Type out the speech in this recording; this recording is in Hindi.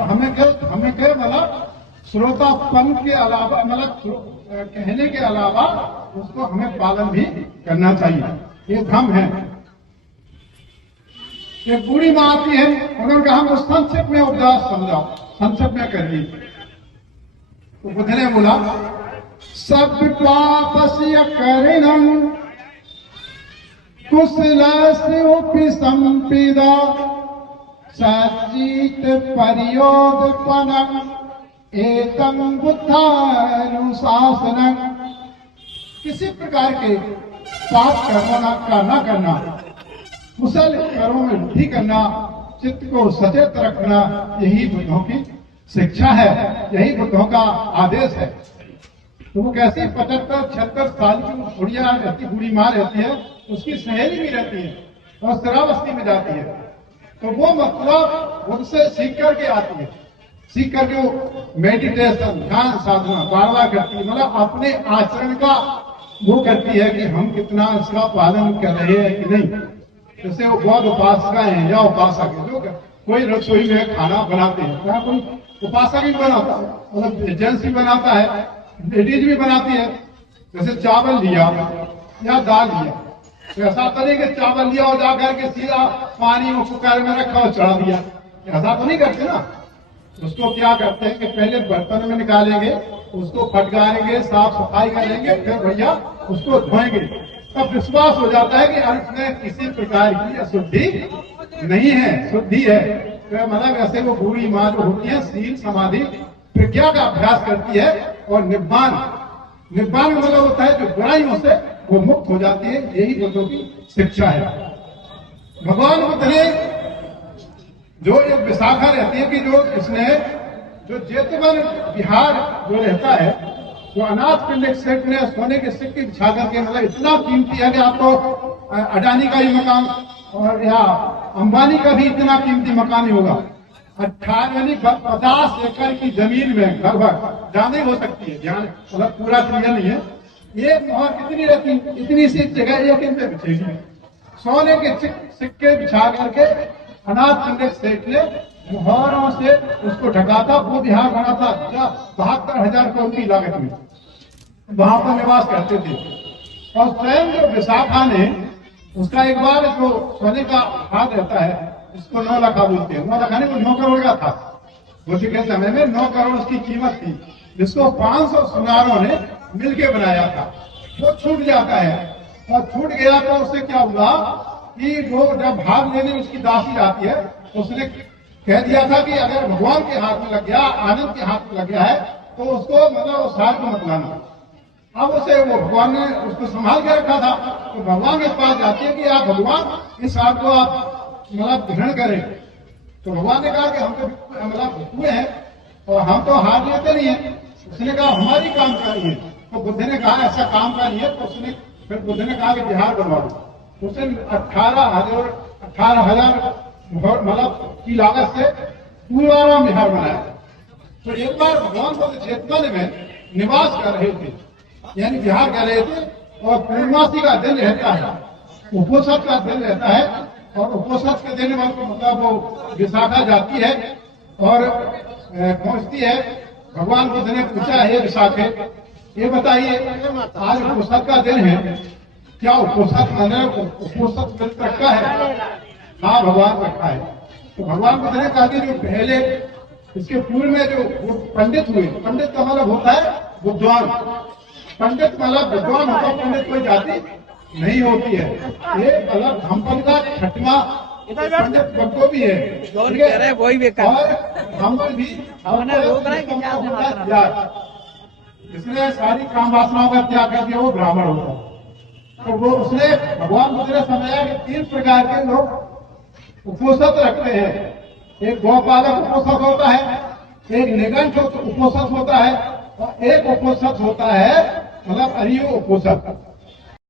हमें क्या मतलब श्रोतापन के अलावा मतलब कहने के अलावा उसको हमें पालन भी करना चाहिए। ये धर्म है। एक बूढ़ी माँ आती है, उन्होंने कहा हमको संक्षेप में उपदेश समझाओ, संक्षेप में करिए। तो बुद्ध ने बोला सब पापस्य करणम कुशलस्योपि संपदा सचित पर्योदपनम एतम बुद्धानुशासनम। किसी प्रकार के पाप का न करना, कुशल कर्मों में वृद्धि करना, चित्त को सचेत रखना, यही बुद्धों की शिक्षा है, यही बुद्धों का आदेश है। तो वो कैसी 75-76 साल की बुढ़िया रहती, बूढ़ी माँ रहती है, उसकी सहेली भी रहती है और शराबस्ती में जाती है। तो वो मतलब उनसे सीख करके आती है, सीख करके वो मेडिटेशन, ध्यान साधना बार बार करती है, मतलब अपने आचरण का वो करती है कि हम कितना इसका पालन कर रहे हैं कि नहीं। जैसे वो बौद्ध उपासका है या उपासक है, जो कोई रसोई में खाना बनाते हैं, क्या कोई उपासक ही बनाता है, मतलब जेंट्स भी बनाता है, लेडीज भी बनाती है। जैसे चावल लिया या दाल लिया, तो ऐसा तो नहीं कि चावल लिया और जाकर के सीधा पानी में कुकर में रखा और चढ़ा दिया, ऐसा तो नहीं करते ना। उसको क्या करते हैं कि पहले बर्तन में निकालेंगे, उसको फटकारेंगे, साफ सफाई करेंगे, फिर भैया उसको धोएंगे। तब विश्वास हो जाता है कि उसमें किसी प्रकार की अशुद्धि नहीं है, शुद्धि है। तो मतलब ऐसे वो बूढ़ी माँ जो होती है, सील समाधि प्रज्ञा का अभ्यास करती है और निब्बान में मतलब होता है जो बुराइयों से वो मुक्त हो जाती है। यही बुद्धों की शिक्षा है। भगवान बुद्ध ने जो एक विशाखा रहती है कि जो इसने जो जेतवन बिहार जो रहता है, जो अनाथ पिंड सेठ ने सोने के सिक्के बिछा करके, मतलब इतना कीमती है कि आपको अडानी का ही मकान और या अंबानी का भी इतना कीमती मकान ही होगा। 50 एकड़ की जमीन में लगभग ज्यादा हो सकती है, ध्यान मतलब पूरा क्लियर नहीं है। ये मोहर कितनी रहती, इतनी सी जगह एक इंच बिछेगी। सोने के सिक्के बिछा करके अनाथ पिंड सेठ ने मोहरों से उसको ढका था। वो बिहार बना था 72,000 करोड़ की लागत में, वहां पर निवास करते थे। और स्वयं जो विशाखा ने उसका एक बार जो सोने का हाथ रहता है, इसको 9 लाख बोलते हैं, 9 लाख को 9 करोड़ का था। बुद्ध के समय में 9 करोड़ उसकी कीमत थी, जिसको 500 सुनारों ने मिलके बनाया था। वो छूट जाता है और छूट गया तो उससे क्या हुआ कि वो जब भाग लेने उसकी दासी आती है, उसने कह दिया था कि अगर भगवान के हाथ में लग गया, आनंद के हाथ में लग गया है, तो उसको मतलब उस हाथ को मत लाना। अब उसे वो भगवान ने उसको संभाल के रखा था। तो भगवान के पास जाती है कि आप भगवान इस हाथ को आप मतलब ग्रहण करें। तो भगवान ने कहा कि हम तो मतलब हुए हैं और हम तो हाथ लेते नहीं है। उसने कहा हमारी काम चाहिए। तो बुद्ध ने कहा ऐसा काम का नहीं है। तो उसने फिर बुद्ध ने कहा कि बिहार बनवा दो। उसने 18,000 मतलब की लागत से पूरा बिहार बनाया। तो एक बार भगवान को जेतवन में निवास कर रहे थे, यानी बिहार कर रहे थे, और पूर्णमासी का दिन रहता है, उपोषण का दिन रहता है, और उपोषण के दिन मतलब वो विशाखा जाती है और पहुंचती है। भगवान बुद्ध ने पूछा है विशाखे, ये बताइए आज उपोषण का दिन है, क्या उपोषण मैंने उपोषण व्रत रखा है? हाँ भगवान रखा है। तो भगवान बुद्ध ने कहा कि जो पहले इसके पूर्व में जो पंडित हुए, पंडित का मतलब होता है विद्वान, पंडित मतलब विद्वान होता है, पंडित कोई जाति नहीं होती है। ये मतलब धम्पन का 6वां पंडित बक्को भी है, और धम्पन भी जिसने सारी काम वासनाओं का त्याग कर दिया वो ब्राह्मण होता है। तो वो उसने भगवान बुद्ध ने समझाया कि 3 प्रकार के लोग उपोषण रखते हैं। एक गौपालक उपोषण होता है, एक निगंठ उपोषण होता है, और एक उपोषण होता है मतलब अरियो उपोषण।